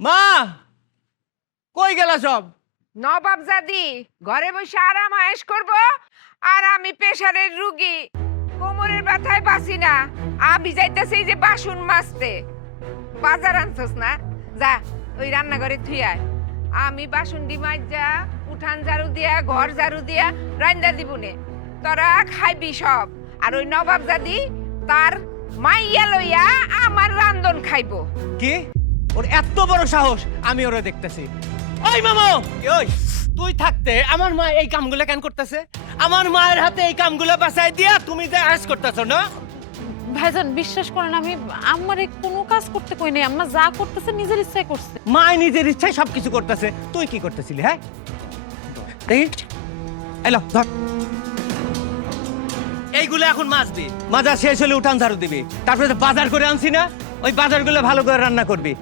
মা কই গেলা সব? নবাব জাদি ঘরে বসে আরাম আয়েশ করব আর আমি প্রেসারের রুগী কোমরের ব্যথায় বাঁচি না। আমি যাইতেছি যে বাসন মাজতে। বাজার আনছস না, যা ওই রান্নাঘরে থুই আয়। আমি বাসন ডি মাজা উঠান ঝাড়ু দিয়া ঘর ঝাড়ু দিয়া রান্না দিবনে, তোরা খাইবি সব। আর ওই নবাব জাদি তার মাইয়া লইয়া আমার রান্ধন খাইবো। কি ওর এত বড় সাহস? আমি ওরে দেখতেছি। ওই মামা, ওই তুই থাকতে আমার মা এই কামগুলো কেন করতেছে? আমার মায়ের হাতে এই কামগুলো বাঁচাই দিয়া তুমি যে আশ করতেছ না? ভাইজান বিশ্বাস করেন, আমি আম্মারে কোনো কাজ করতে কই নাই। আম্মা যা করতেছে নিজের ইচ্ছায় করছে। মা নিজের ইচ্ছায় সবকিছু করতেছে, তুই কি করতেছিলি? হ্যাঁ দেখি, এলো ধর। এইগুলো এখন মাজবি, মাজা শেষ হলে উঠান ঝাড়ু দিবি, তারপরে বাজার করে আনছি না, ওই বাজারগুলো ভালো করে রান্না করবি।